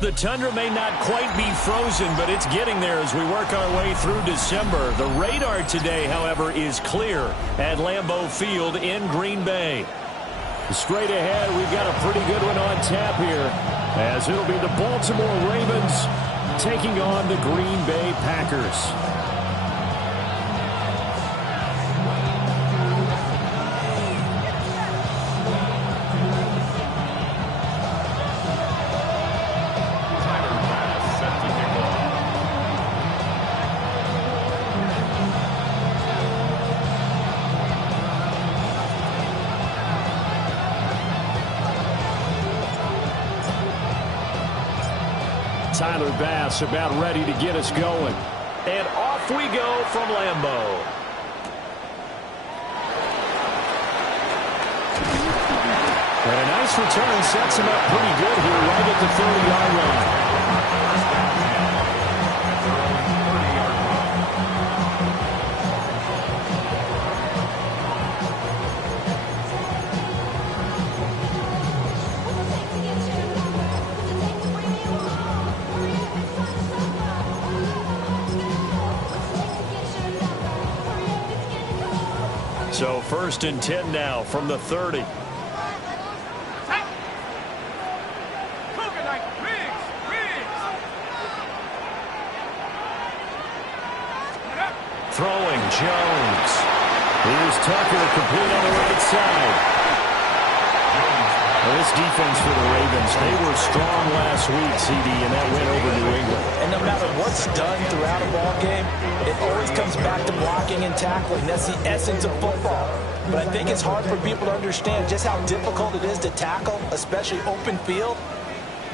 The tundra may not quite be frozen, but it's getting there as we work our way through December. The radar today, however, is clear at Lambeau Field in Green Bay. Straight ahead, we've got a pretty good one on tap here, as it'll be the Baltimore Ravens taking on the Green Bay Packers. Tyler Bass about ready to get us going. And off we go from Lambeau. And a nice return sets him up pretty good here right at the 30-yard line. So 1st and 10 now from the 30. Throwing Jones. Here's Tucker, complete on the right side. Well, this defense for the Ravens, they were strong last week, CD, and that went over New England. And no matter what's done throughout a ball game, it always comes back to blocking and tackling. That's the essence of football. But I think it's hard for people to understand just how difficult it is to tackle, especially open field.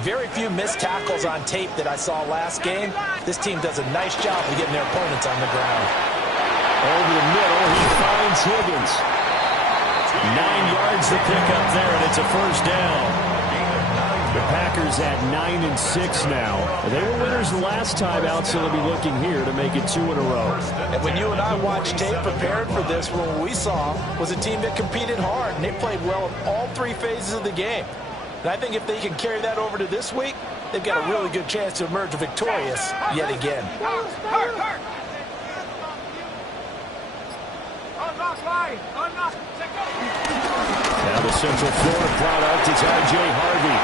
Very few missed tackles on tape that I saw last game. This team does a nice job of getting their opponents on the ground. Over the middle, he finds Higgins. 9 yards to pick up there, and it's a 1st down. The Packers at 9-6 now. They were winners the last time out, so they'll be looking here to make it 2 in a row. And when you and I watched tape prepared for this, what we saw was a team that competed hard, and they played well in all 3 phases of the game. And I think if they can carry that over to this week, they've got a really good chance to emerge victorious yet again. Now the Central Florida product is R.J. Harvey.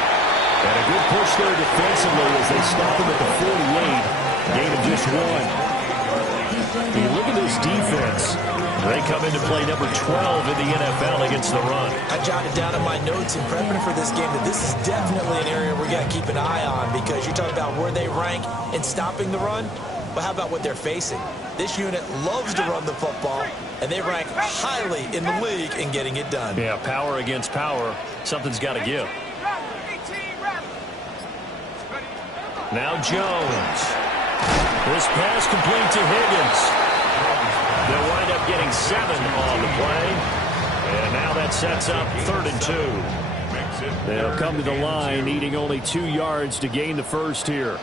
And a good push there defensively as they stop him at the 48. Gain of just 1. You look at this defense. They come into play number 12 in the NFL against the run. I jotted down in my notes in prepping for this game that this is definitely an area we're going to keep an eye on, because you talk about where they rank in stopping the run. But how about what they're facing? This unit loves to run the football, and they rank highly in the league in getting it done. Yeah, power against power. Something's got to give. Now Jones. This pass complete to Higgins. They'll wind up getting 7 on the play. And now that sets up 3rd and 2. They'll come to the line, needing only 2 yards to gain the 1st here.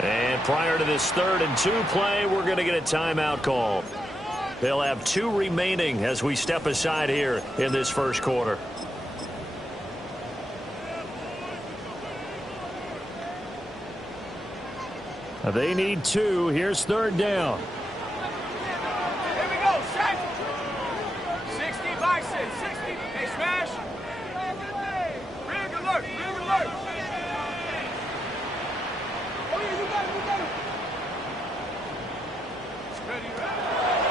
And prior to this 3rd and 2 play, we're going to get a timeout call. They'll have 2 remaining as we step aside here in this 1st quarter. They need 2. Here's 3rd down. Here we go, set. 60 by 6, 60. Hey, smash. Rig alert, rig alert. Oh, yeah, you got it.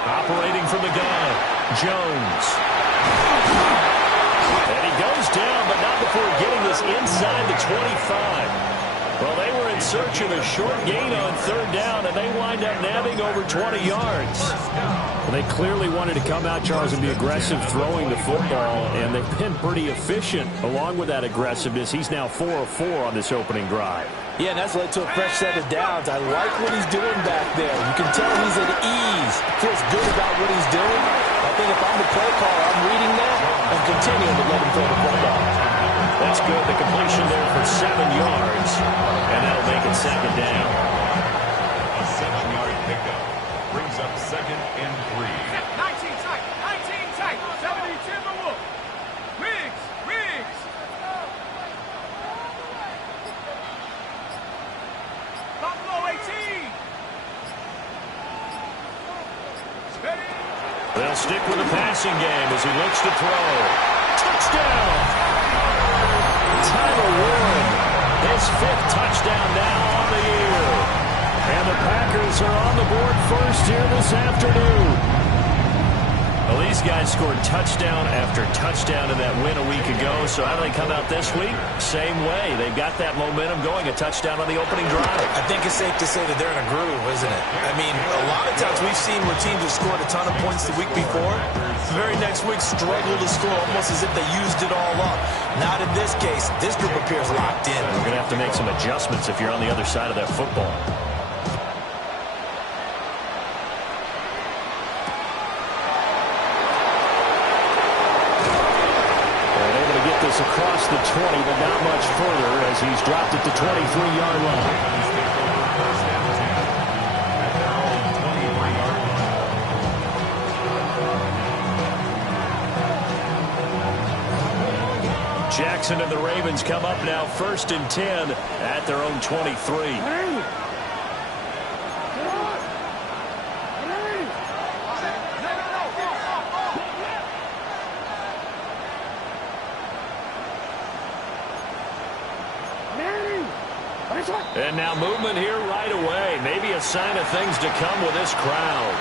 Operating from the gun, Jones. And he goes down, but not before getting this inside the 25. Well, they were in search of a short gain on 3rd down, and they wind up nabbing over 20 yards. Well, they clearly wanted to come out, Charles, and be aggressive throwing the football, and they've been pretty efficient along with that aggressiveness. He's now 4 of 4 on this opening drive. Yeah, and that's led to a fresh set of downs. I like what he's doing back there. You can tell he's at ease. Feels good about what he's doing. I think if I'm the play caller, I'm reading that and continuing to let him throw the football. That's good. The completion there for 7 yards, and that'll make it second down. A 7-yard pickup brings up 2nd and 3. 19 tight, 19 tight. 70 Timberwolves. Riggs, Riggs. Buffalo 18. Steady. They'll stick with the passing game as he looks to throw. Touchdown! Tyler Warren, his 5th touchdown now on the year. And the Packers are on the board first here this afternoon. Well, these guys scored touchdown after touchdown in that win a week ago. So how do they come out this week? Same way. They've got that momentum going, a touchdown on the opening drive. I think it's safe to say that they're in a groove, isn't it? I mean, a lot of times we've seen where teams have scored a ton of points the week before. The very next week struggle to score almost as if they used it all up. Not in this case. This group appears locked in. You're going to have to make some adjustments if you're on the other side of that football. Across the 20, but not much further as he's dropped it to 23-yard line. Jackson and the Ravens come up now 1st and 10 at their own 23. And now movement here right away. Maybe a sign of things to come with this crowd.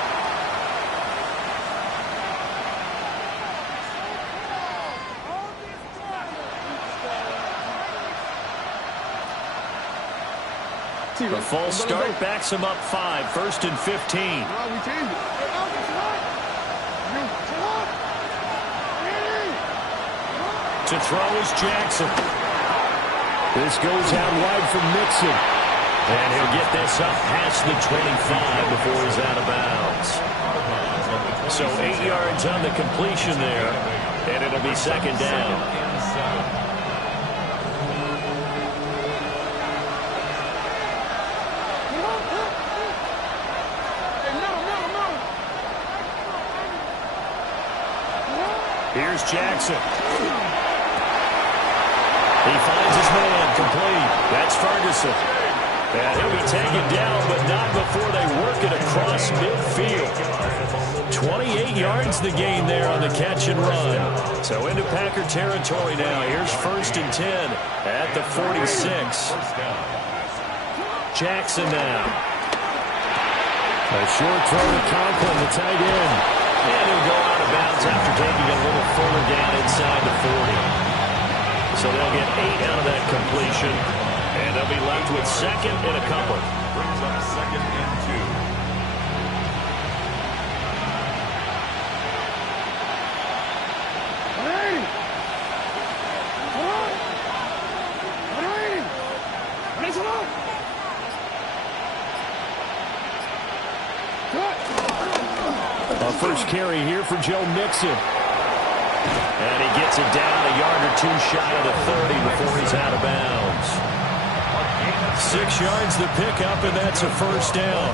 The false start backs him up 5, 1st and 15. To throw is Jackson. This goes out wide from Mixon. And he'll get this up past the 25 before he's out of bounds. So 8 yards on the completion there, and it'll be second down. Here's Jackson. He finds his man complete. That's Ferguson. And he'll be taken down, but not before they work it across midfield. 28 yards the gain there on the catch and run. So into Packer territory now. Here's 1st and 10 at the 46. Jackson now. A short throw to Conklin, the tight end. And he'll go out of bounds after taking a little further down inside the 40. So they'll get 8 out of that completion, and they'll be left with 2nd and a couple. Brings up 2nd and 2. A first carry here for Joe Mixon. And he gets it down a yard or 2 shy of the 30 before he's out of bounds. 6 yards the pickup, and that's a first down.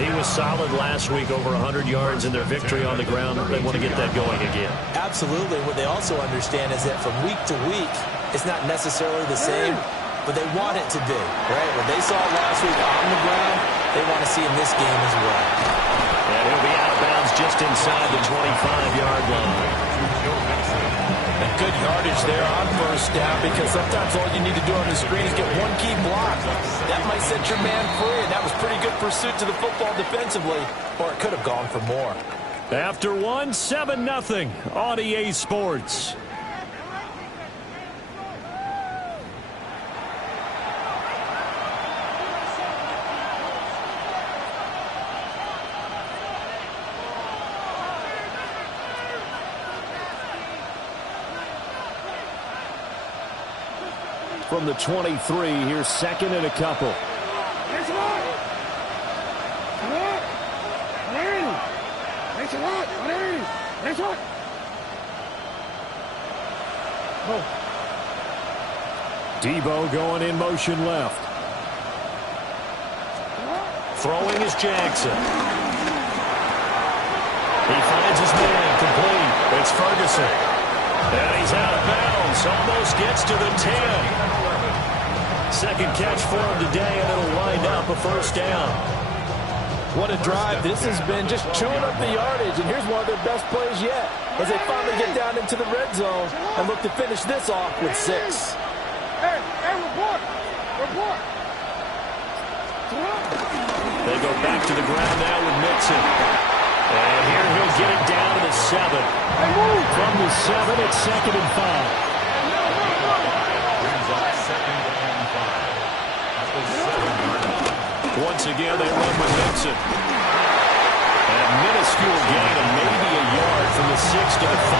He was solid last week, over 100 yards in their victory on the ground. They want to get that going again. Absolutely. What they also understand is that from week to week, it's not necessarily the same, but they want it to be, right? What they saw last week on the ground, they want to see in this game as well. And he'll be out of bounds just inside the 25-yard line. And good yardage there on first down, because sometimes all you need to do on the screen is get one key block. That might set your man free, and that was pretty good pursuit to the football defensively, or it could have gone for more. After 1, 7-0 on EA Sports. From the 23, here's 2nd and a couple. Debo going in motion left. Throwing is Jackson. He finds his man complete. It's Ferguson. And he's out of bounds. Almost gets to the 10. Second catch for him today, and it'll wind up a first down. What a drive. This has been just chewing up the yardage, and here's one of their best plays yet as they finally get down into the red zone and look to finish this off with 6. Hey, report! Report! They go back to the ground now with Mixon. And here he'll get it down to the 7. From the 7, it's 2nd and 5. Once again, they run with Mixon. And a minuscule gain of maybe a yard from the 6 to the 5.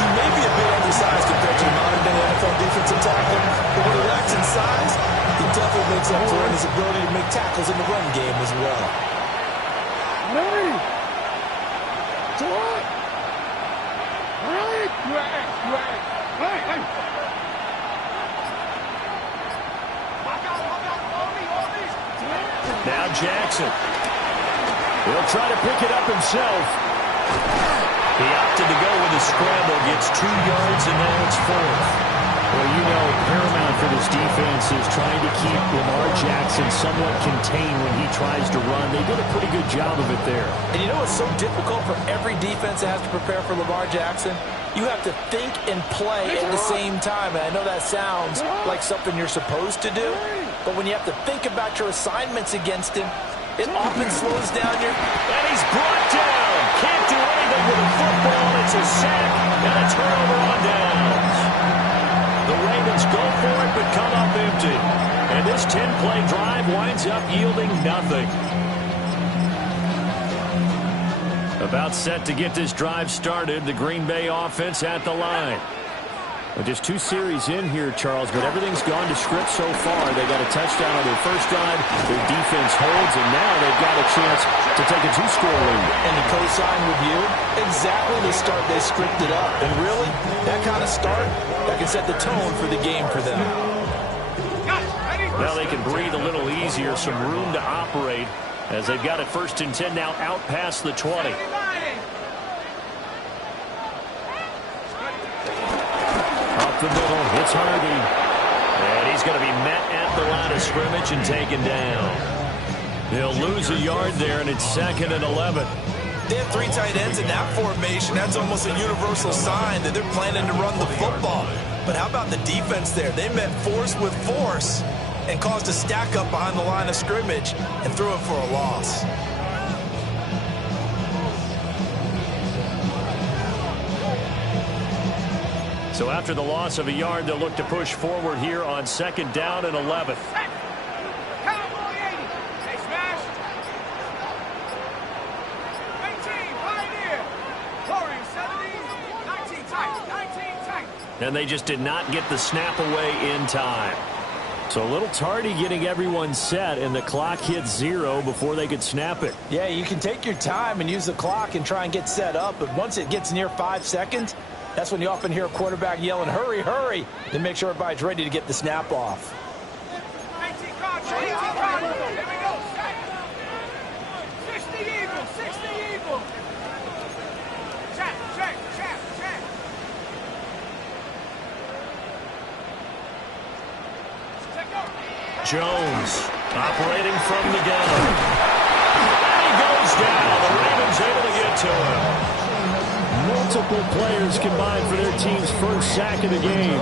He may be a bit undersized compared to the modern-day NFL defensive tackle, but when he lacks in size, he definitely makes up for it in his ability to make tackles in the run game as well. Hey! What? Hey! Now Jackson. He'll try to pick it up himself. He opted to go with a scramble, gets 2 yards, and now it's 4th. Well, you know, paramount for this defense is trying to keep Lamar Jackson somewhat contained when he tries to run. They did a pretty good job of it there. And you know what's so difficult for every defense that has to prepare for Lamar Jackson? You have to think and play at the same time. And I know that sounds like something you're supposed to do, but when you have to think about your assignments against him, it often slows down your... And he's brought down. Can't do anything with a football. It's a sack and a turnover on downs. The Ravens go for it, but come up empty. And this 10-play drive winds up yielding nothing. About set to get this drive started, the Green Bay offense at the line. Well, just 2 series in here, Charles, but everything's gone to script so far. They got a touchdown on their first drive. Their defense holds, and now they've got a chance to take a 2-score lead. And the co-sign with you, exactly the start they scripted up. And really, that kind of start, that can set the tone for the game for them. Now they can breathe a little easier, some room to operate as they've got it 1st and 10 now out past the 20. Up the middle, it's Harvey. And he's going to be met at the line of scrimmage and taken down. He'll lose a yard there, and it's 2nd and 11. They have 3 tight ends in that formation. That's almost a universal sign that they're planning to run the football. But how about the defense there? They met force with force and caused a stack up behind the line of scrimmage and threw it for a loss. So after the loss of a yard, they'll look to push forward here on 2nd down and 11. And they just did not get the snap away in time. So a little tardy getting everyone set, and the clock hit 0 before they could snap it. Yeah, you can take your time and use the clock and try and get set up, but once it gets near 5 seconds, that's when you often hear a quarterback yelling, hurry, hurry, to make sure everybody's ready to get the snap off. Here we go. 60 Eagles, 60 Eagles. Check. Jones operating from the gun. And he goes down. The Ravens able to get to him. Multiple players combined for their team's first sack of the game.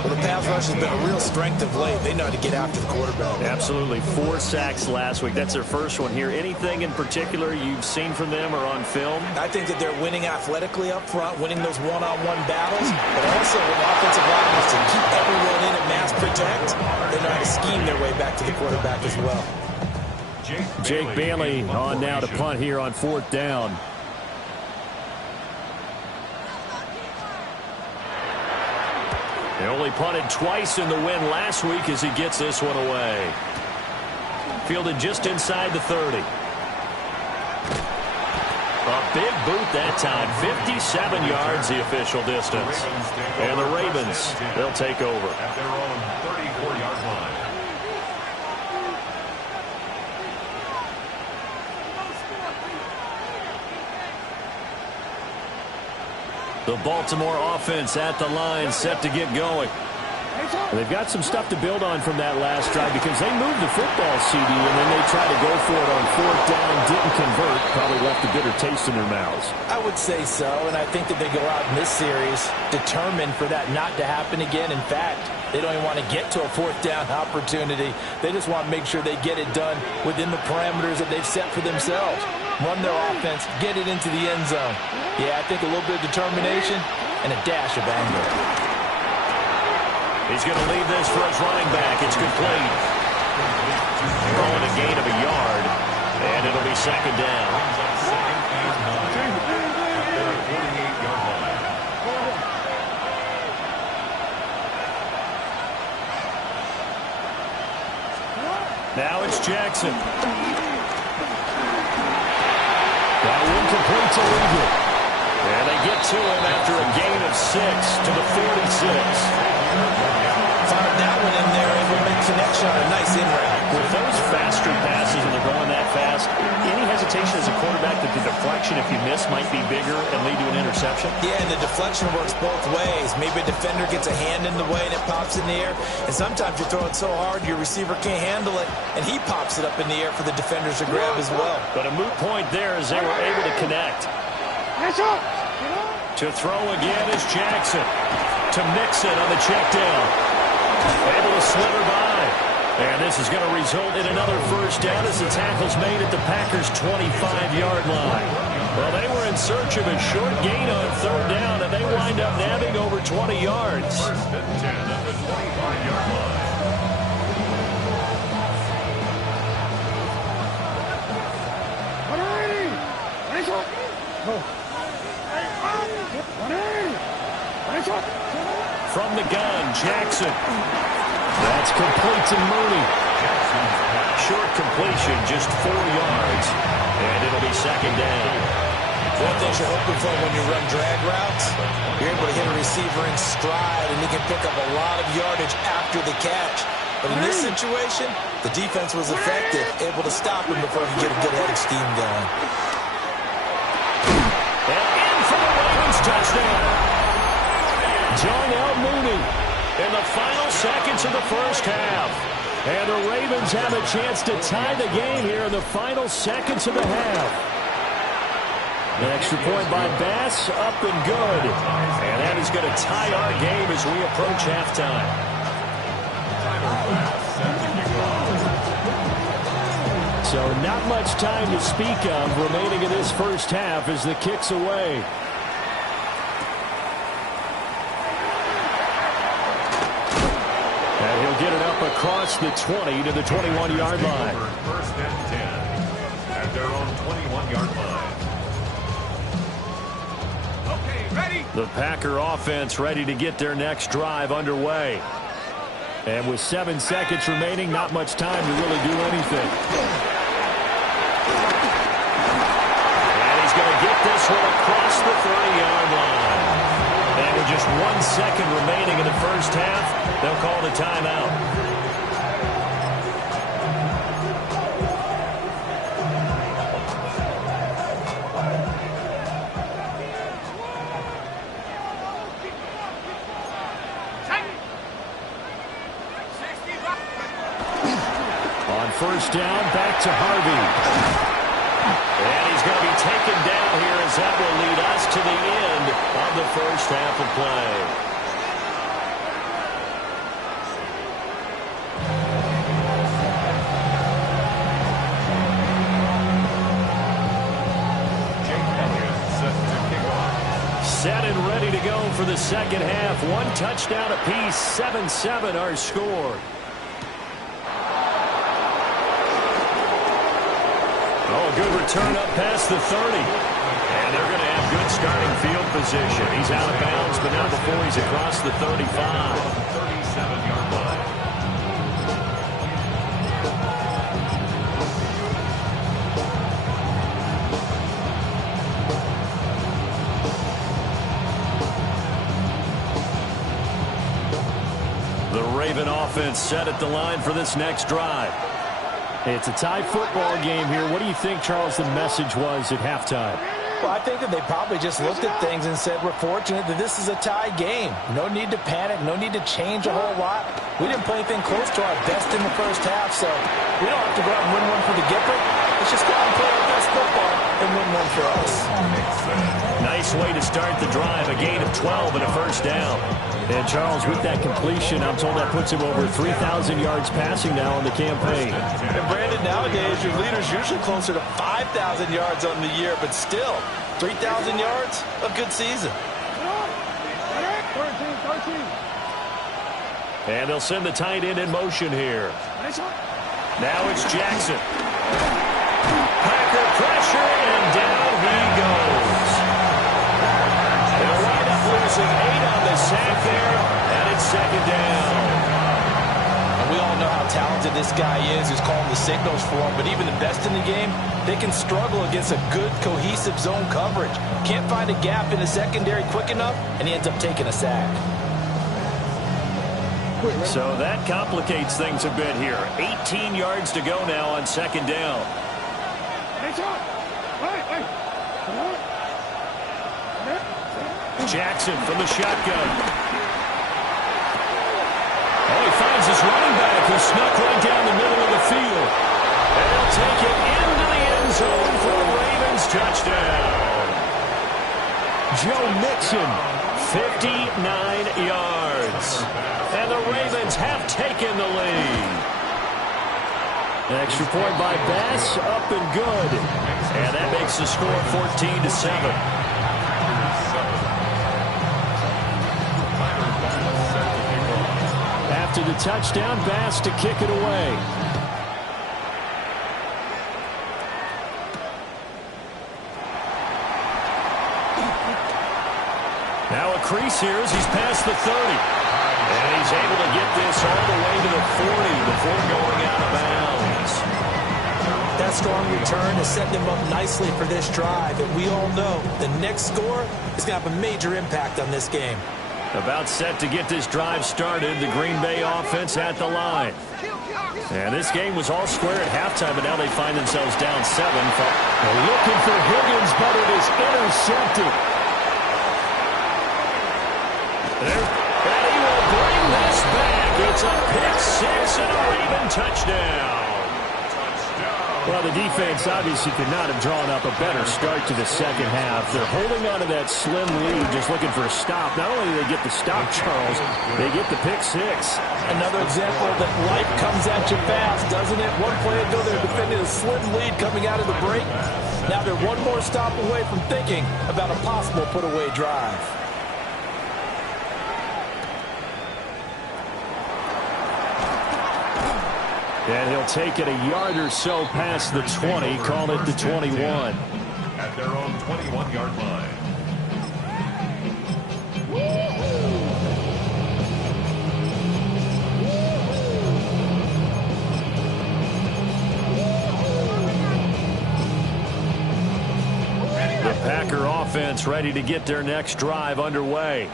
Well, the pass rush has been a real strength of late. They know how to get after the quarterback. Absolutely. 4 sacks last week. That's their first one here. Anything in particular you've seen from them or on film? I think that they're winning athletically up front, winning those one-on-one battles, but also with offensive linemen to keep everyone in and mass protect. They know how to scheme their way back to the quarterback as well. Jake Bailey on now to punt here on 4th down. They only punted twice in the win last week as he gets this one away. Fielded just inside the 30. A big boot that time. 57 yards the official distance. And the Ravens, they'll take over. At their own 34-yard line. The Baltimore offense at the line, set to get going. They've got some stuff to build on from that last drive because they moved the football, CD, and then they tried to go for it on 4th down, didn't convert, probably left a bitter taste in their mouths. I would say so, and I think that they go out in this series determined for that not to happen again. In fact, they don't even want to get to a 4th down opportunity. They just want to make sure they get it done within the parameters that they've set for themselves. Run their offense, get it into the end zone. Yeah, I think a little bit of determination and a dash of anger. He's going to leave this for his running back. It's complete. Throwing a gain of a yard, and it'll be 2nd down. Now it's Jackson. That one complete to Regal. And they get to him after a gain of 6 to the 46. Fired that one in there, able to make connection on a nice in-route. With those faster passes and they're going that fast, any hesitation as a quarterback that the deflection, if you miss, might be bigger and lead to an interception? Yeah, and the deflection works both ways. Maybe a defender gets a hand in the way and it pops in the air. And sometimes you throw it so hard your receiver can't handle it, and he pops it up in the air for the defenders to grab as well. But a moot point there as they were able to connect. To throw again is Jackson. To Mixon on the check down. Able to slither by. And this is going to result in another 1st down as the tackle's made at the Packers' 25-yard line. Well, they were in search of a short gain on 3rd down, and they wind up nabbing over 20 yards. 1st and 10 at the 25-yard line. From the gun, Jackson. That's complete to Mooney. Short completion, just 4 yards. And it'll be 2nd down. One thing you're hoping for when you run drag routes, you're able to hit a receiver in stride, and he can pick up a lot of yardage after the catch. But in this situation, the defense was effective, able to stop him before he could get a good head of steam going. And in for the Ravens touchdown. Darnell Mooney in the final seconds of the 1st half. And the Ravens have a chance to tie the game here in the final seconds of the half. An extra point by Bass, up and good. And that is going to tie our game as we approach halftime. So not much time to speak of remaining in this 1st half as the kick's away. And he'll get it up across the 20 to the 21-yard line. 1st and 10 at their own 21-yard line. Okay, ready? The Packer offense ready to get their next drive underway. And with 7 seconds remaining, not much time to really do anything. And he's going to get this one across the 30-yard line. And with just 1 second remaining in the 1st half, they'll call the timeout. On 1st down, back to Harvey. And he's going to be taken down here as that will lead us to the end of the 1st half of play. Set and ready to go for the 2nd half. 1 touchdown apiece, 7-7 our score. Oh, good return up past the 30. And they're going to have good starting field position. He's out of bounds, but not before he's across the 35. 37-yard line. The Raven offense set at the line for this next drive. It's a tie football game here. What do you think, Charles, the message was at halftime? Well, I think that they probably just looked at things and said, we're fortunate that this is a tie game. No need to panic. No need to change a whole lot. We didn't play anything close to our best in the first half, so we don't have to go out and win one for the Gipper. Let's just go out and play our best football and win one for us. Nice way to start the drive. A gain of 12 and a first down. And, Charles, with that completion, I'm told that puts him over 3,000 yards passing now on the campaign. And, Brandon, nowadays, your leader's usually closer to 5,000 yards on the year, but still, 3,000 yards, a good season. And they'll send the tight end in motion here. Now it's Jackson. Packer pressure, and down he goes. They'll wind up losing 8 on the sack there, and it's second down. And we all know how talented this guy is who's calling the signals for him, but even the best in the game, they can struggle against a good, cohesive zone coverage. Can't find a gap in the secondary quick enough, and he ends up taking a sack. So that complicates things a bit here. 18 yards to go now on second down. Jackson from the shotgun. Oh, he finds his running back who snuck right down the middle of the field. And he'll take it into the end zone for the Ravens touchdown. Joe Mixon, 59 yards. And the Ravens have taken the lead. Extra point by Bass, up and good. And that makes the score 14-7. After the touchdown, Bass to kick it away. Now a crease here as he's past the 30. And he's able to get this all the way to the 40 before going out of bounds. That strong return has set them up nicely for this drive. And we all know the next score is going to have a major impact on this game. About set to get this drive started, the Green Bay offense at the line. And this game was all square at halftime, but now they find themselves down 7. They're looking for Higgins, but it is intercepted. And he will bring this back. It's a pick 6 and a Raven touchdown. Well, the defense obviously could not have drawn up a better start to the second half. They're holding on to that slim lead, just looking for a stop. Not only do they get the stop, Charles, they get the pick 6. Another example that life comes at you fast, doesn't it? One play ago, they're defending a slim lead coming out of the break. Now they're one more stop away from thinking about a possible put-away drive. And he'll take it a yard or so past the 20, call it the 21. At their own 21-yard line. The Packer offense ready to get their next drive underway.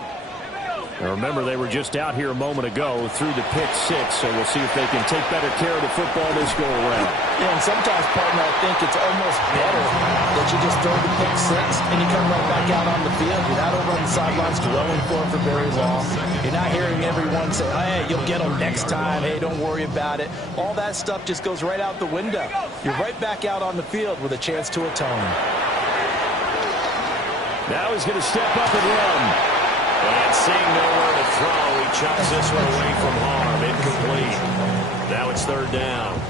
Now remember, they were just out here a moment ago through the pick 6, so we'll see if they can take better care of the football this go around. Yeah, and sometimes, partner, I think it's almost better that you just throw the pick 6 and you come right back out on the field. You're not over on the sidelines dwelling for very long. You're not hearing everyone say, hey, you'll get them next time. Hey, don't worry about it. All that stuff just goes right out the window. You're right back out on the field with a chance to atone. Now he's going to step up and run. And seeing nowhere to throw, he chucks this one away from harm. Incomplete. Now it's third down.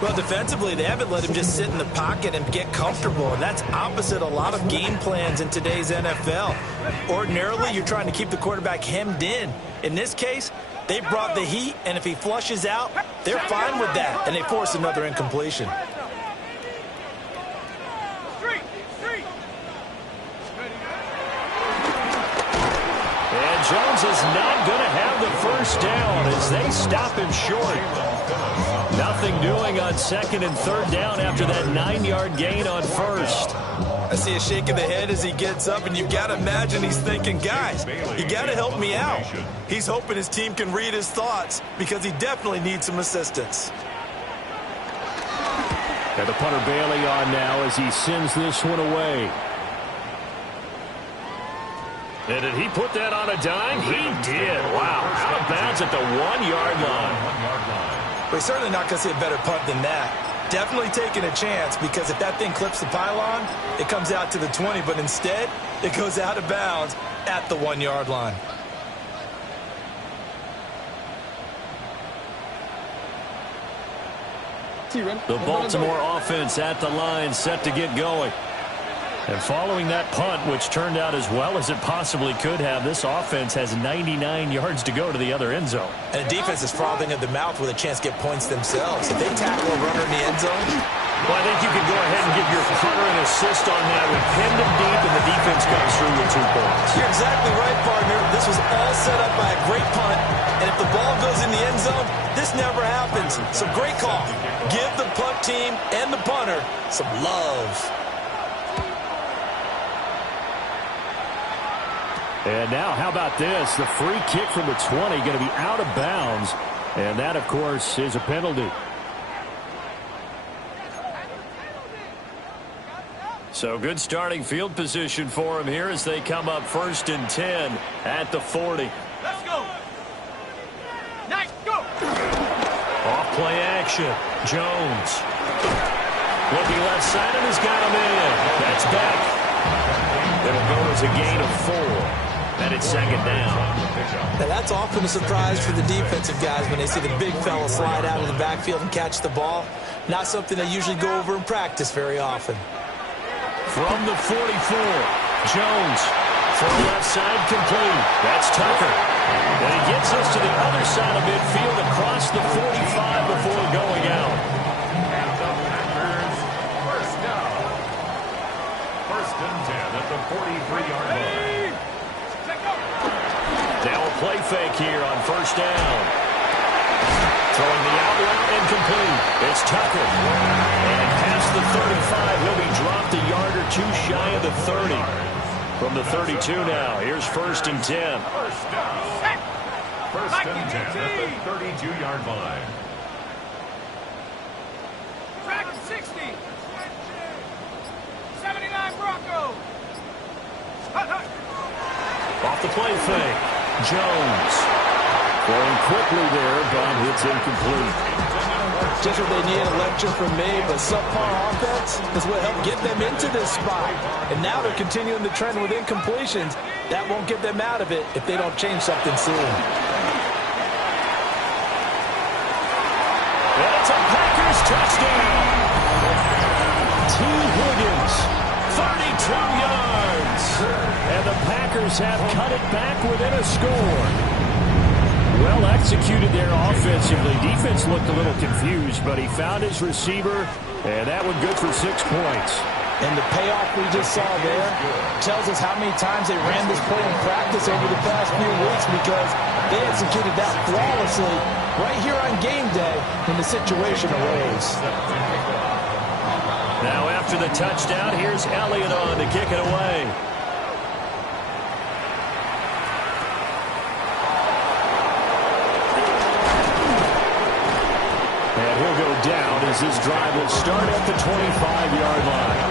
Well, defensively, they haven't let him just sit in the pocket and get comfortable, and that's opposite a lot of game plans in today's NFL. Ordinarily, you're trying to keep the quarterback hemmed in. In this case, they brought the heat, and if he flushes out, they're fine with that, and they force another incompletion. Jones is not going to have the first down as they stop him short. Nothing doing on second and third down after that 9-yard gain on first. I see a shake of the head as he gets up, and you got to imagine he's thinking, guys, you got to help me out. He's hoping his team can read his thoughts because he definitely needs some assistance. And the punter Bailey on now as he sends this one away. And did he put that on a dime? He did. Wow. Out of bounds at the 1-yard line. We're certainly not going to see a better punt than that. Definitely taking a chance, because if that thing clips the pylon, it comes out to the 20, but instead, it goes out of bounds at the 1-yard line. The Baltimore offense at the line, set to get going. And following that punt, which turned out as well as it possibly could have, this offense has 99 yards to go to the other end zone. And the defense is frothing at the mouth with a chance to get points themselves. If they tackle a runner in the end zone, well, I think you can go ahead and give your punter an assist on that. We pinned him deep, and the defense comes through with 2 points. You're exactly right, partner. This was all set up by a great punt, and if the ball goes in the end zone, this never happens. So great call. Give the punt team and the punter some love. And now, how about this? The free kick from the 20 going to be out of bounds. And that, of course, is a penalty. So good starting field position for him here as they come up 1st and 10 at the 40. Let's go. Nice, go. Off play action. Jones. Looking left side and has got him in. That's back. It'll go as a gain of 4. And it's 2nd down. Now that's often a surprise for the defensive guys when they see the big fella slide out of the backfield and catch the ball. Not something they usually go over in practice very often. From the 44, Jones. From left side, complete. That's Tucker. And he gets us to the other side of midfield across the 45 before going out. First down. 1st and 10 at the 43-yard line. Now a play fake here on 1st down. Throwing the out route and complete. It's Tucker. And past the 35, he'll be dropped a yard or 2 shy of the 30. From the 32 now, here's 1st and 10. First down. 1st and 10 at the 32-yard line. Track 60. 79 Bronco. Off the play fake. Jones. Going quickly there, but it's incomplete. Just what they need, a lecture from me, but subpar offense is what helped get them into this spot. And now they're continuing the trend with incompletions. That won't get them out of it if they don't change something soon. And it's a Packers touchdown. T. Higgins, 32 yards. And the Packers have cut it back within a score. Well executed there offensively. Defense looked a little confused, but he found his receiver, and that one good for 6 points. And the payoff we just saw there tells us how many times they ran this play in practice over the past few weeks, because they executed that flawlessly right here on game day when the situation arose. Now after the touchdown, here's Elliott on to kick it away. And he'll go down as this drive will start at the 25-yard line.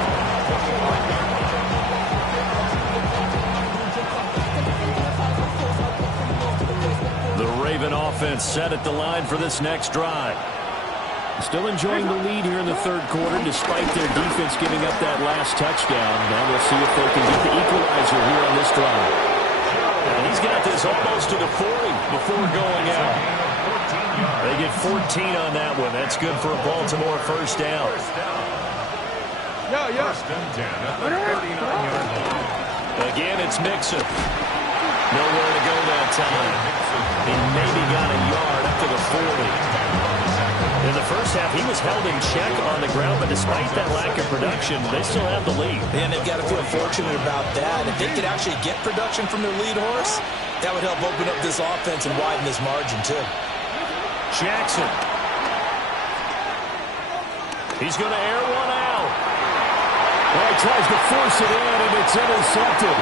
The Raven offense set at the line for this next drive. Still enjoying the lead here in the 3rd quarter despite their defense giving up that last touchdown. Now we'll see if they can get the equalizer here on this drive. And he's got this almost to the 40 before going out. They get 14 on that one. That's good for a Baltimore 1st down. First and 10 at the 39-yard line. Again, it's Mixon. Nowhere to go that time. He maybe got a yard up to the 40. In the first half, he was held in check on the ground, but despite that lack of production, they still have the lead. And they've got to feel fortunate about that. If they could actually get production from their lead horse, that would help open up this offense and widen this margin, too. Jackson. He's going to air one out. Well, he tries to force it in, and it's intercepted.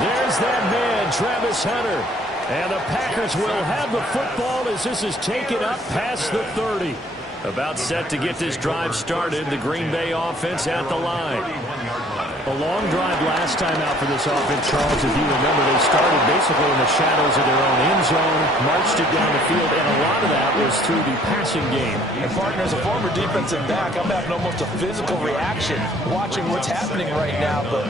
There's that man, Travis Hunter. And the Packers will have the football as this is taken up past the 30. About set to get this drive started, the Green Bay offense at the line. A long drive last time out for this offense, Charles. If you remember, they started basically in the shadows of their own end zone, marched it down the field, and a lot of that was through the passing game. And, partner, as a former defensive back, I'm having almost a physical reaction watching what's happening right now. But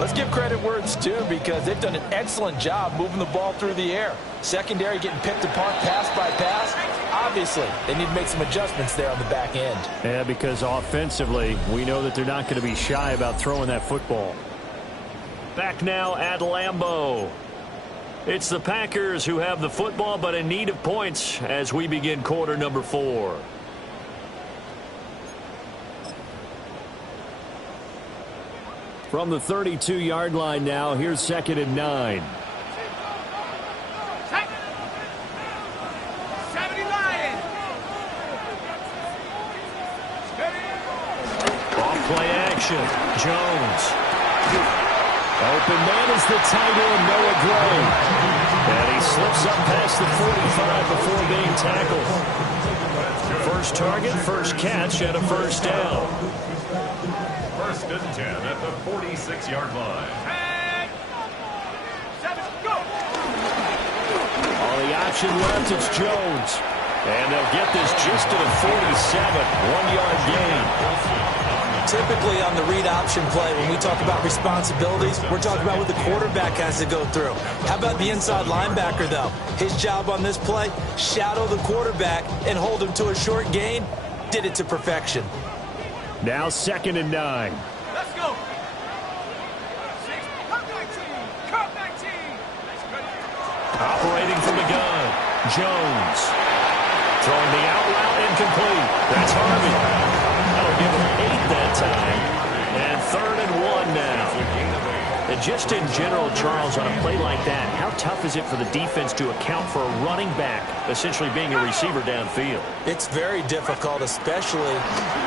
let's give credit where it's due because they've done an excellent job moving the ball through the air. Secondary getting picked apart pass by pass. Obviously, they need to make some adjustments there on the back end. Yeah, because offensively, we know that they're not going to be shy about throwing that football. Back now at Lambeau. It's the Packers who have the football, but in need of points as we begin quarter number 4. From the 32-yard line now, here's 2nd and 9. Play action. Jones. Open man is the tight end, Noah Gray. And he slips up past the 45 before being tackled. First target, first catch, and a first down. 1st and 10 at the 46-yard line. On the option left, it's Jones. And they'll get this just to the 47. 1-yard gain. Typically on the read option play, when we talk about responsibilities, we're talking about what the quarterback has to go through. How about the inside linebacker, though? His job on this play, shadow the quarterback and hold him to a short gain. Did it to perfection. Now 2nd and 9. Let's go. Operating from the gun. Jones. Throwing the out route incomplete. That's Harvey. That'll give him 8 that time. And 3rd and 1 now. And just in general, Charles, on a play like that, how tough is it for the defense to account for a running back essentially being a receiver downfield? It's very difficult, especially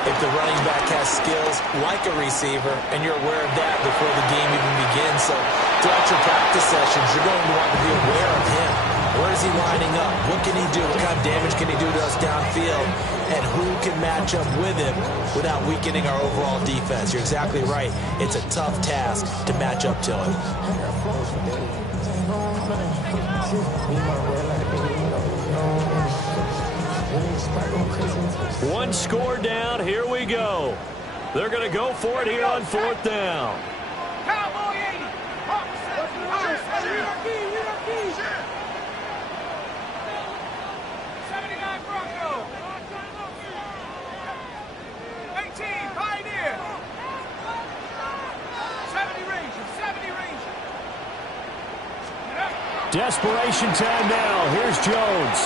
if the running back has skills like a receiver, and you're aware of that before the game even begins. So throughout your practice sessions, you're going to want to be aware of him. Where is he lining up? What can he do? What kind of damage can he do to us downfield? And who can match up with him without weakening our overall defense? You're exactly right. It's a tough task to match up to him. One score down. Here we go. They're going to go for it here on 4th down. Cowboy 80. 79 Bronco. 18 Pioneer. 70 Ranger. 70 Ranger. Desperation time now. Here's Jones.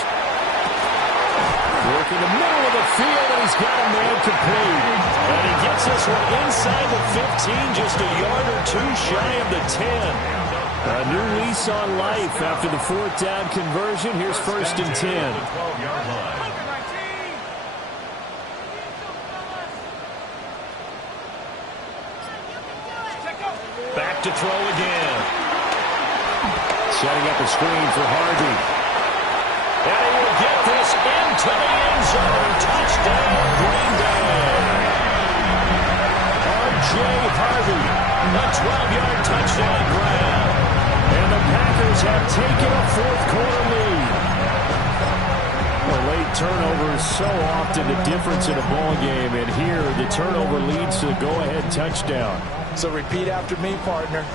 Working the middle of the field, and he's got a man complete. And he gets this one inside the 15, just a yard or 2 shy of the 10. A new lease on life after the 4th down conversion. Here's 1st and 10. Back to throw again. Setting up a screen for Harvey. And he will get this into the end zone. Touchdown, Green Bay. R.J. Harvey, a 12-yard touchdown grab. And the Packers have taken a 4th quarter lead. Well, late turnovers so often the difference in a ball game, and here the turnover leads to the go-ahead touchdown. So repeat after me, partner.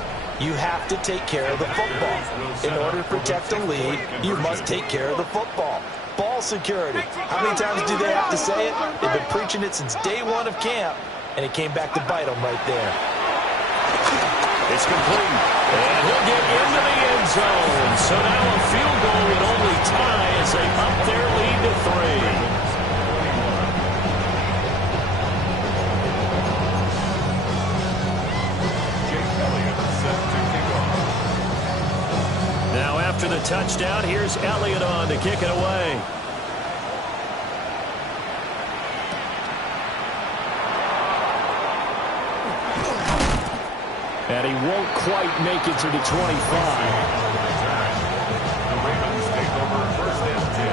You have to take care of the football. In order to protect the lead, you must take care of the football. Ball security. How many times do they have to say it? They've been preaching it since day 1 of camp, and it came back to bite them right there. It's complete. And he'll get into the end zone. So now a field goal would only tie as they up their lead to 3. Now after the touchdown, here's Elliott on to kick it away. And he won't quite make it to the 25. The Ravens take over first and 10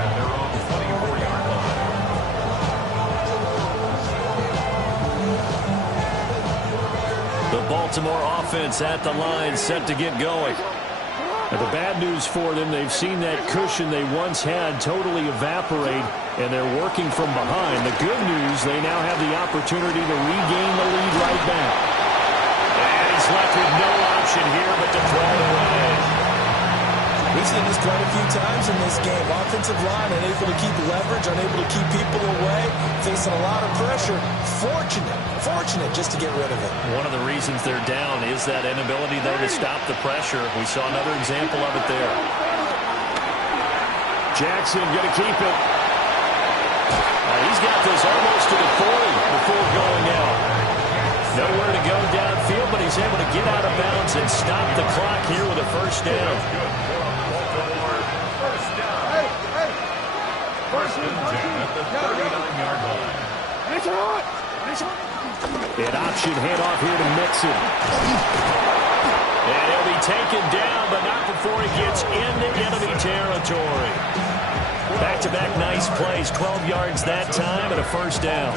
at their own 24-yard line. The Baltimore offense at the line, set to get going. And the bad news for them, they've seen that cushion they once had totally evaporate, and they're working from behind. The good news, they now have the opportunity to regain the lead right back. And he's left with no option here but to throw it away. We've seen this quite a few times in this game. Offensive line unable to keep leverage, unable to keep people away, facing a lot of pressure. Fortunate just to get rid of it. One of the reasons they're down is that inability, though, to stop the pressure. We saw another example of it there. Jackson going to keep it. He's got this almost to the 40 before going out. Nowhere to go downfield, but he's able to get out of bounds and stop the clock here with a first down. First and 10 at the 39-yard line. An option handoff here to Mixon. And he'll be taken down, but not before he gets into enemy territory. Back-to-back nice plays, 12 yards that time and a first down.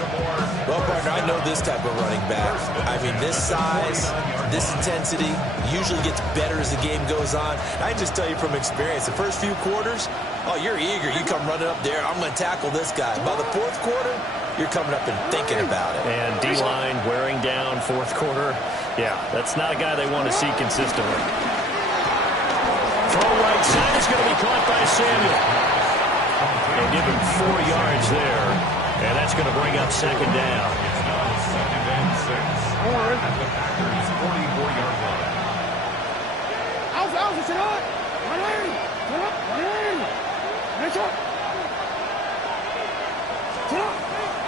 Well, partner, I know this type of running back. I mean, this size, this intensity usually gets better as the game goes on. I just tell you from experience, the first few quarters, oh, you're eager. You come running up there. I'm going to tackle this guy. By the fourth quarter, you're coming up and thinking about it. And D-line wearing down fourth quarter. Yeah, that's not a guy they want to see consistently. Throw right side is going to be caught by Samuel. And give him 4 yards there. And that's going to bring up second down. It's now second and 6 at the Packers' 44-yard line.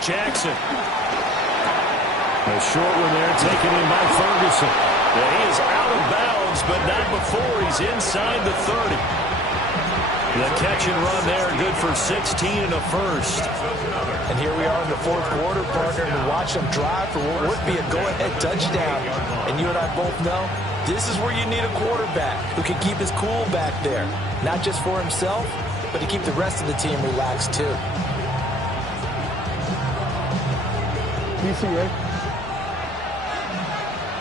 Jackson. A short one there taken in by Ferguson. And he is out of bounds, but not before he's inside the 30. The catch and run there, good for 16 and a first. And here we are in the fourth quarter, partner, and to watch them drive for what would be a go-ahead touchdown. And you and I both know this is where you need a quarterback who can keep his cool back there. Not just for himself, but to keep the rest of the team relaxed too. DC, right?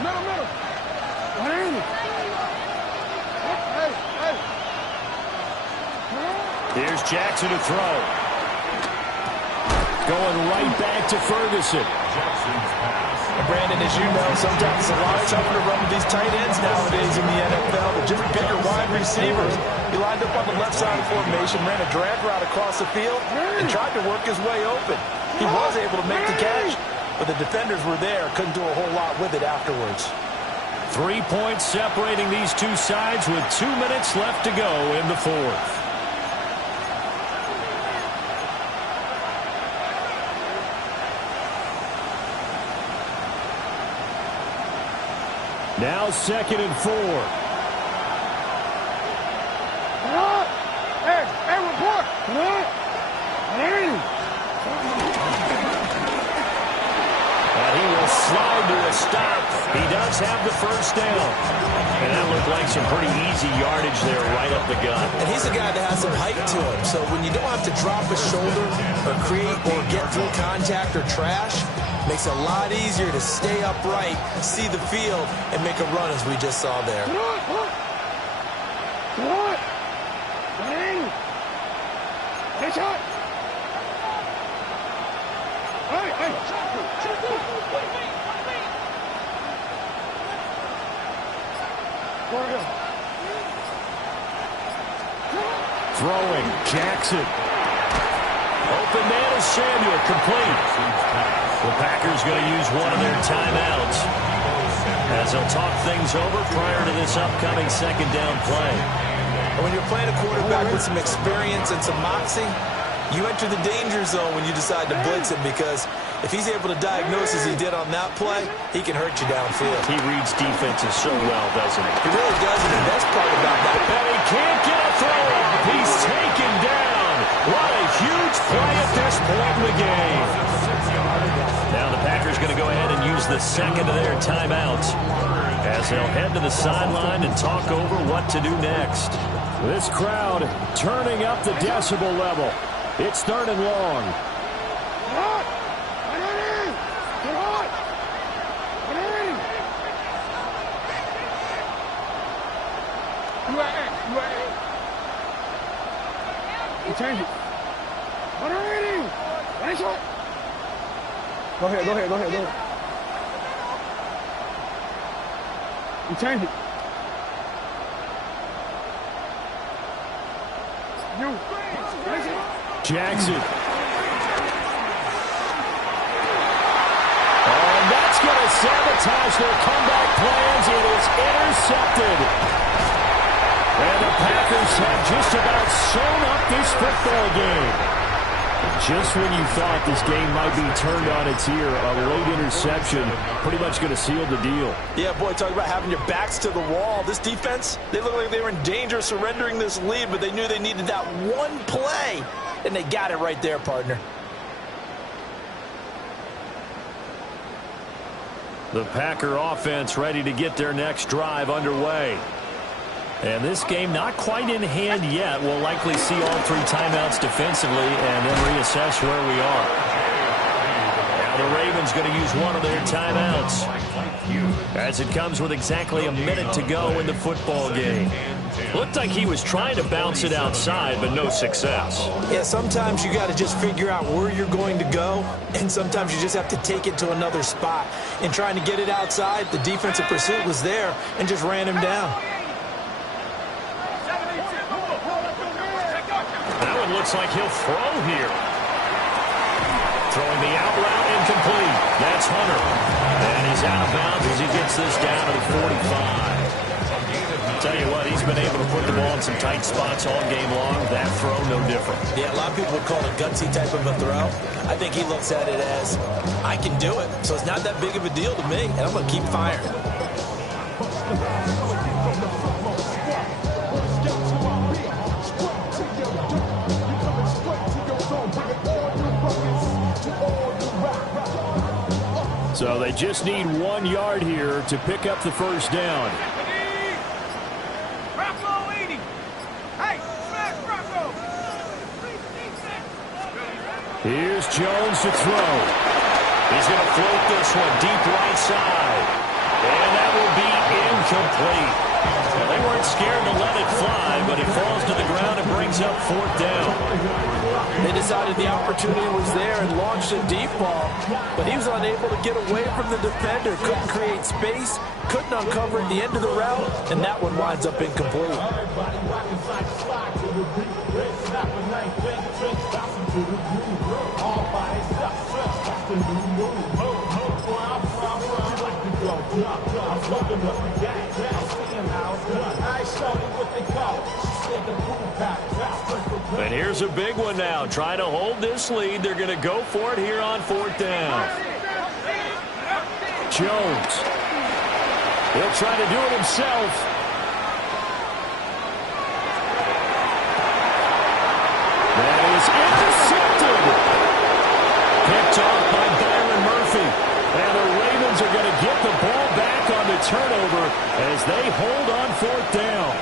Middle. What is it? Hey. Here's Jackson to throw. Going right back to Ferguson. Jackson's pass. Brandon, as you know, sometimes it's a lot tougher to run with these tight ends nowadays in the NFL. But just bigger wide receivers. He lined up on the left side of the formation, ran a drag route across the field, and tried to work his way open. He was able to make the catch, but the defenders were there, couldn't do a whole lot with it afterwards. 3 points separating these two sides with 2 minutes left to go in the fourth. Now 2nd and 4. Hey, report. And he will slide to a stop. He does have the first down. And that looked like some pretty easy yardage there right up the gut. And he's a guy that has some height to him. So when you don't have to drop a shoulder or create or get through contact or trash, makes it a lot easier to stay upright, see the field, and make a run as we just saw there. Throwing, Jackson. Open man is Samuel, complete. The Packers going to use one of their timeouts as they'll talk things over prior to this upcoming second down play. And when you're playing a quarterback with some experience and some moxie, you enter the danger zone when you decide to blitz him, because if he's able to diagnose as he did on that play, he can hurt you downfield. He reads defenses so well, doesn't he? He really does, and the best part about that, And he can't get a throw off. He's taken down. What a huge play at this point in the game. Now the Packers going to go ahead and use the second of their timeouts as they'll head to the sideline and talk over what to do next. This crowd turning up the decibel level. It's third and long. Change it. Go ahead. You change it. Jackson. And that's going to sabotage their comeback plans. It is intercepted. And the Packers have just about sewn up this football game. Just when you thought this game might be turned on its ear, a late interception pretty much going to seal the deal. Yeah, boy, talk about having your backs to the wall. This defense, they look like they were in danger of surrendering this lead, but they knew they needed that one play, and they got it right there, partner. The Packer offense ready to get their next drive underway. And this game not quite in hand yet. We'll likely see all three timeouts defensively and then reassess where we are. Now the Ravens going to use one of their timeouts as it comes with exactly a minute to go in the football game. Looked like he was trying to bounce it outside, but no success. Yeah, sometimes you got to just figure out where you're going to go, and sometimes you just have to take it to another spot. In trying to get it outside, the defensive pursuit was there and just ran him down. Looks like he'll throw here. Throwing the out route, incomplete. That's Hunter. And he's out of bounds as he gets this down to the 45. I'll tell you what, he's been able to put the ball in some tight spots all game long. That throw, no different. Yeah, a lot of people would call it a gutsy type of a throw. I think he looks at it as, I can do it, so it's not that big of a deal to me, and I'm going to keep firing. So they just need 1 yard here to pick up the first down. Here's Jones to throw. He's going to float this one deep right side. And that will be incomplete. Well, they weren't scared to let it fly, but it falls to the ground and brings up fourth down. They decided the opportunity was there and launched a deep ball, but he was unable to get away from the defender, couldn't create space, couldn't uncover at the end of the route, and that one winds up incomplete. And here's a big one now. Trying to hold this lead. They're going to go for it here on fourth down. Jones. He'll try to do it himself. That is intercepted. Picked off by Byron Murphy. And the Ravens are going to get the ball back on the turnover as they hold on fourth down.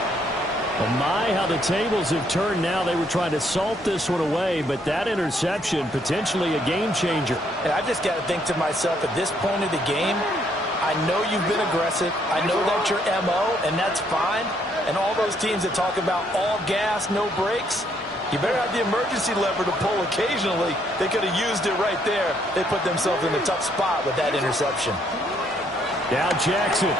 Oh my, how the tables have turned now. They were trying to salt this one away, but that interception, potentially a game changer. And I just got to think to myself, at this point of the game, I know you've been aggressive. I know that's your MO, and that's fine. And all those teams that talk about all gas, no brakes, you better have the emergency lever to pull occasionally. They could have used it right there. They put themselves in a tough spot with that interception. Now Jackson.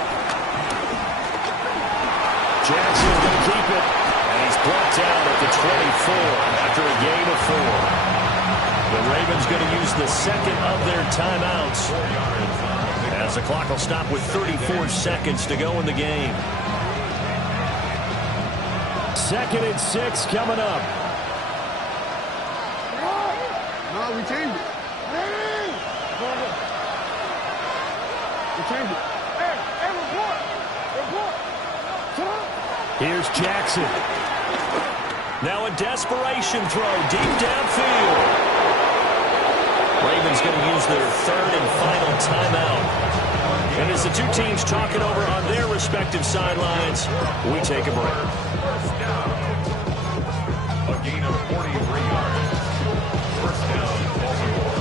Jackson's going to keep it, and he's brought down at the 24 after a gain of 4. The Ravens going to use the second of their timeouts as the clock will stop with 34 seconds to go in the game. 2nd and 6 coming up. No, we changed it. We changed it. Hey, report. Here's Jackson. Now a desperation throw deep downfield. Ravens going to use their third and final timeout. And as the two teams talking over on their respective sidelines, we take a break. First down. A gain of 43 yards. First down, Baltimore.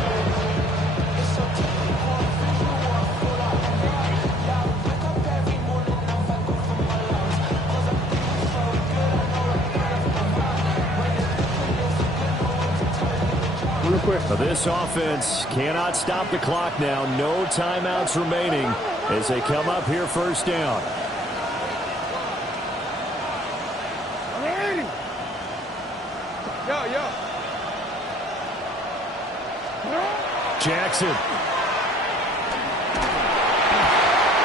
This offense cannot stop the clock now. No timeouts remaining as they come up here first down. Jackson.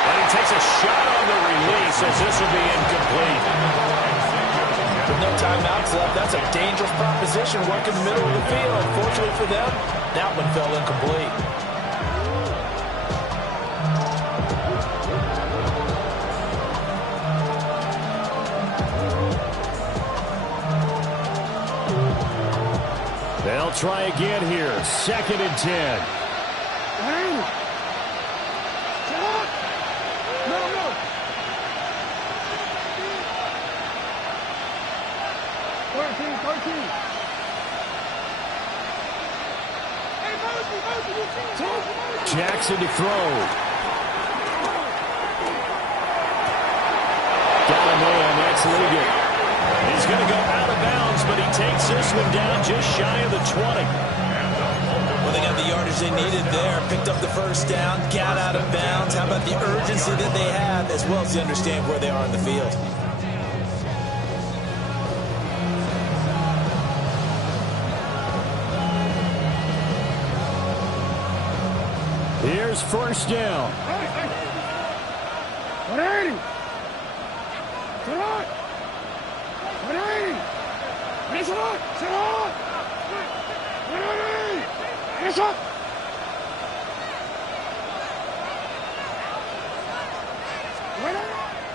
And he takes a shot on the release as this will be incomplete. With no timeouts left, that's a dangerous proposition working the middle of the field. Fortunately for them, that one fell incomplete. They'll try again here. 2nd and 10. Jackson to throw. Got a man. That's Liggett. He's going to go out of bounds, but he takes this one down just shy of the 20. Well, they got the yardage they needed there. Picked up the first down, got out of bounds. How about the urgency that they have, as well as to understand where they are in the field? Here's first down.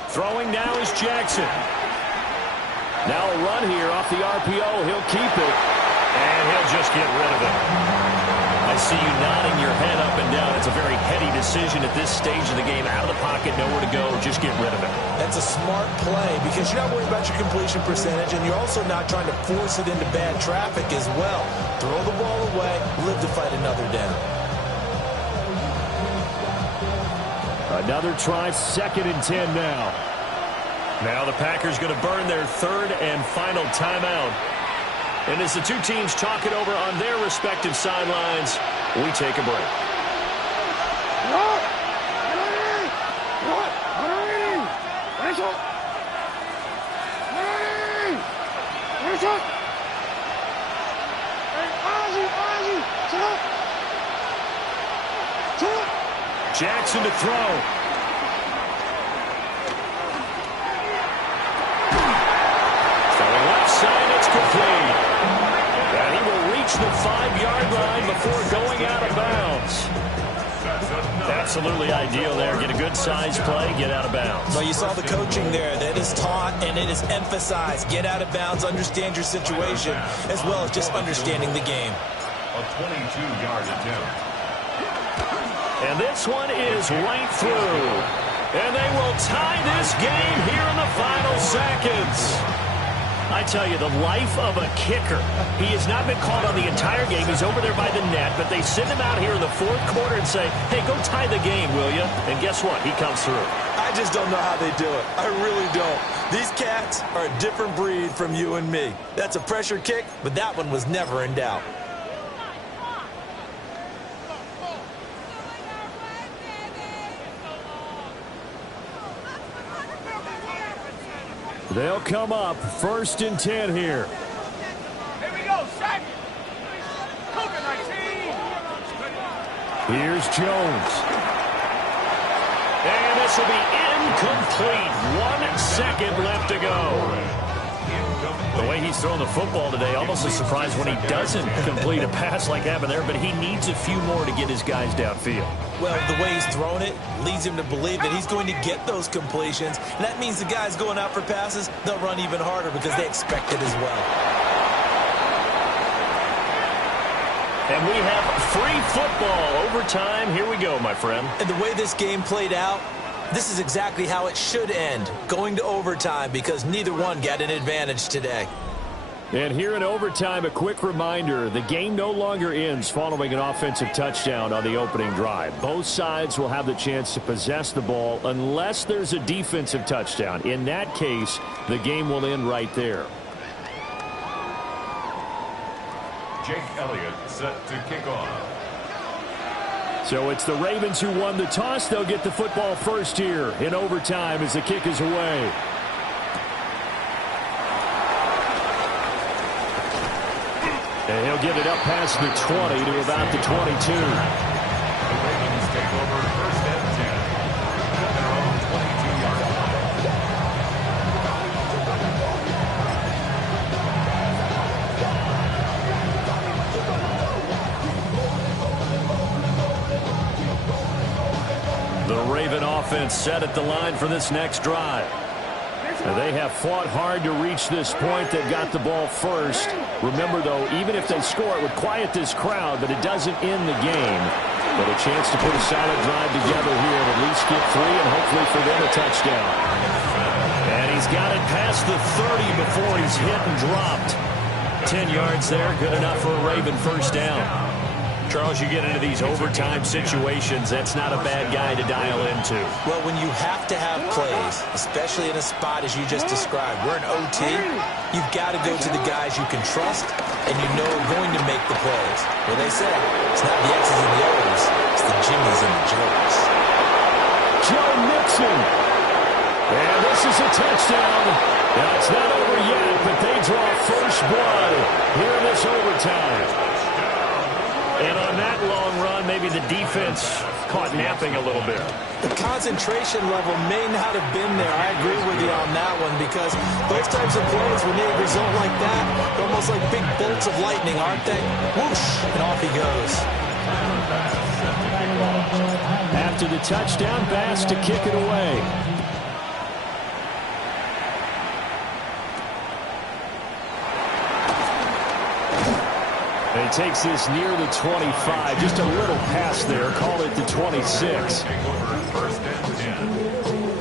Throwing now is Jackson. Now a run here off the RPO. He'll keep it. And he'll just get rid of it. I see you nodding your head up and down. It's a very heady decision at this stage of the game. Out of the pocket, nowhere to go. Just get rid of it. That's a smart play because you're not worried about your completion percentage, and you're also not trying to force it into bad traffic as well. Throw the ball away, live to fight another down. Another try, 2nd and 10 now. Now the Packers going to burn their third and final timeout. And as the two teams talk it over on their respective sidelines, we take a break. Jackson to throw. Throwing left side, it's complete. And he will reach the 5-yard line before going out of bounds. Absolutely ideal there. Get a good size play, get out of bounds. Well, you saw the coaching there. That is taught and it is emphasized. Get out of bounds, understand your situation, as well as just understanding the game. A 22-yard attempt. And this one is right through. And they will tie this game here in the final seconds. I tell you, the life of a kicker. He has not been called on the entire game. He's over there by the net, but they send him out here in the 4th quarter and say, hey, go tie the game, will you? And guess what? He comes through. I just don't know how they do it. I really don't. These cats are a different breed from you and me. That's a pressure kick, but that one was never in doubt. They'll come up 1st and 10 here. Here we go, sack. Cover 19. Here's Jones. And this will be incomplete. 1 second left to go. The way he's throwing the football today, almost a surprise when he doesn't complete a pass like happened there, but he needs a few more to get his guys downfield. Well, the way he's thrown it leads him to believe that he's going to get those completions. And that means the guys going out for passes, they'll run even harder because they expect it as well. And we have free football overtime. Here we go, my friend. And the way this game played out, this is exactly how it should end, going to overtime, because neither one got an advantage today. And here in overtime, a quick reminder, the game no longer ends following an offensive touchdown on the opening drive. Both sides will have the chance to possess the ball unless there's a defensive touchdown. In that case, the game will end right there. Jake Elliott set to kick off. So it's the Ravens who won the toss. They'll get the football first here in overtime as the kick is away. And he'll get it up past the 20 to about the 22. The Ravens take over first and 10 at their own 22-yard line. The Raven offense set at the line for this next drive. They have fought hard to reach this point. They've got the ball first. Remember, though, even if they score, it would quiet this crowd, but it doesn't end the game. But a chance to put a solid drive together here and at least get 3 and hopefully for them a touchdown. And he's got it past the 30 before he's hit and dropped. 10 yards there, good enough for a Raven first down. Charles, you get into these overtime situations, that's not a bad guy to dial into. Well, when you have to have plays, especially in a spot as you just described, we're in OT, you've got to go to the guys you can trust and you know are going to make the plays. Well, they say it's not the X's and the O's, it's the Jimmys and the Joes. Joe Mixon. And this is a touchdown. Now, it's not over yet, but they draw first blood here in this overtime. And on that long run, maybe the defense caught napping a little bit. The concentration level may not have been there. I agree with you on that one because those types of plays, when they result like that, they're almost like big bolts of lightning, aren't they? Whoosh, and off he goes. After the touchdown, Bass to kick it away. He takes this near the 25. Just a little pass there. Call it the 26. Take over first and 10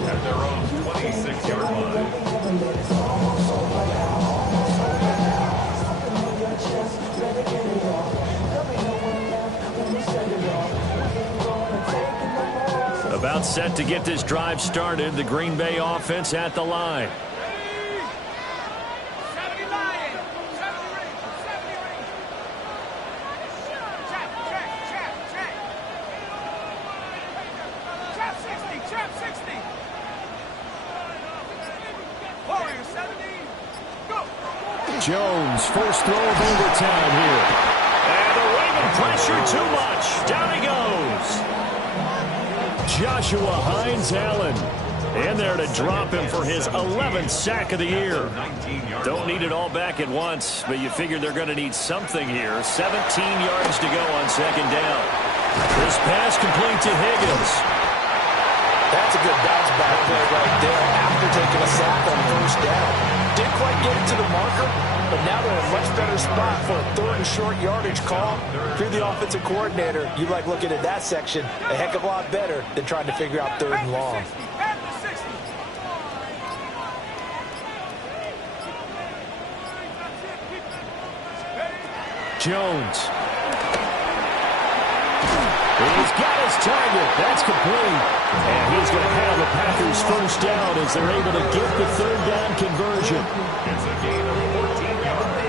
at their own 26-yard line. About set to get this drive started. The Green Bay offense at the line. Jones, first throw of overtime here. And the Raven pressure too much. Down he goes. Joshua Hines-Allen in there to drop him for his 11th sack of the year. Don't need it all back at once, but you figure they're going to need something here. 17 yards to go on second down. This pass complete to Higgins. That's a good bounce back play right there after taking a sack on first down. Didn't quite get it to the marker, but now they're in a much better spot for a third and short yardage call. If you're the offensive coordinator, you like looking at that section a heck of a lot better than trying to figure out third and long. Jones. He's got his target. That's complete. And he's going to have the Packers first down as they're able to get the third down conversion. It's a gain of 14 yards.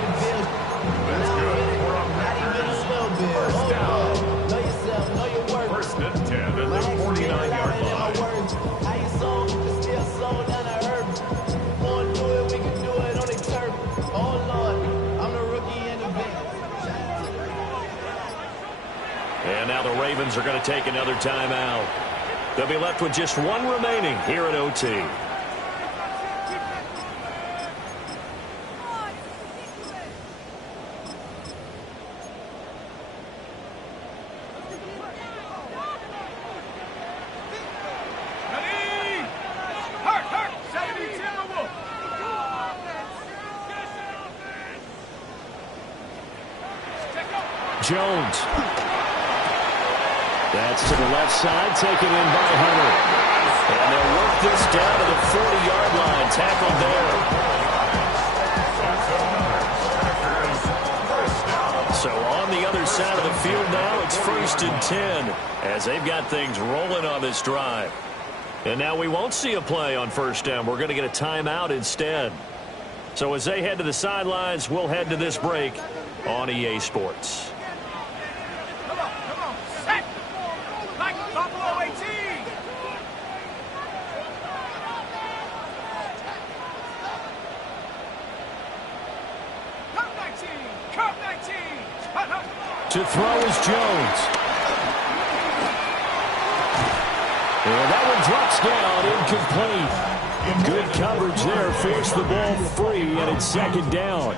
That's good for a Packers first down. First and 10 at their 49-yard line. And now the Ravens are going to take another timeout. They'll be left with just one remaining here at OT. Jones. That's to the left side, taken in by Hunter. And they'll work this down to the 40-yard line, tackled there. So on the other side of the field now, it's 1st and 10 as they've got things rolling on this drive. And now we won't see a play on 1st down. We're going to get a timeout instead. So as they head to the sidelines, we'll head to this break on EA Sports. Come on, set! Like Buffalo 18! Cup 19! To throw is Jones. And that one drops down, incomplete. Good coverage there, forced the ball free, and it's 2nd down.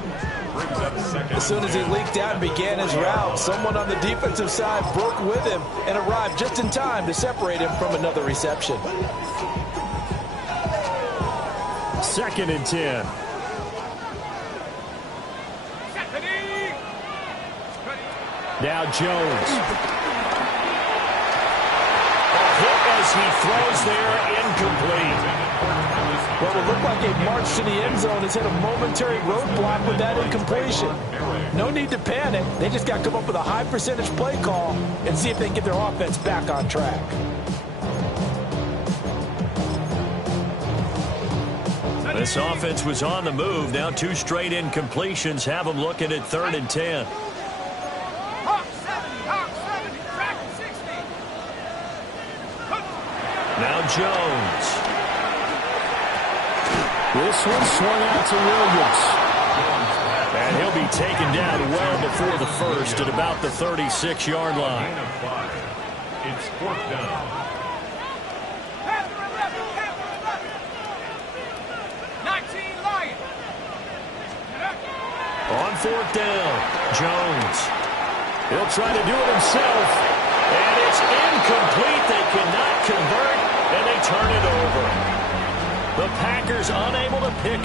As soon as he leaked out and began his route, someone on the defensive side broke with him and arrived just in time to separate him from another reception. 2nd and 10. Now Jones. A hit as he throws there, incomplete. What would look like a march to the end zone has hit a momentary roadblock with that incompletion. No need to panic. They just got to come up with a high percentage play call and see if they can get their offense back on track. This offense was on the move. Now 2 straight incompletions have them looking at 3rd and 10. Hawk 70, track 60. Now Jones. This one swung out to Williams. And he'll be taken down well before the first at about the 36-yard line. It's 4th down. 19 Lions. On 4th down, Jones. He'll try to do it himself. And it's incomplete. They cannot convert, and they turn it over. The Packers unable to pick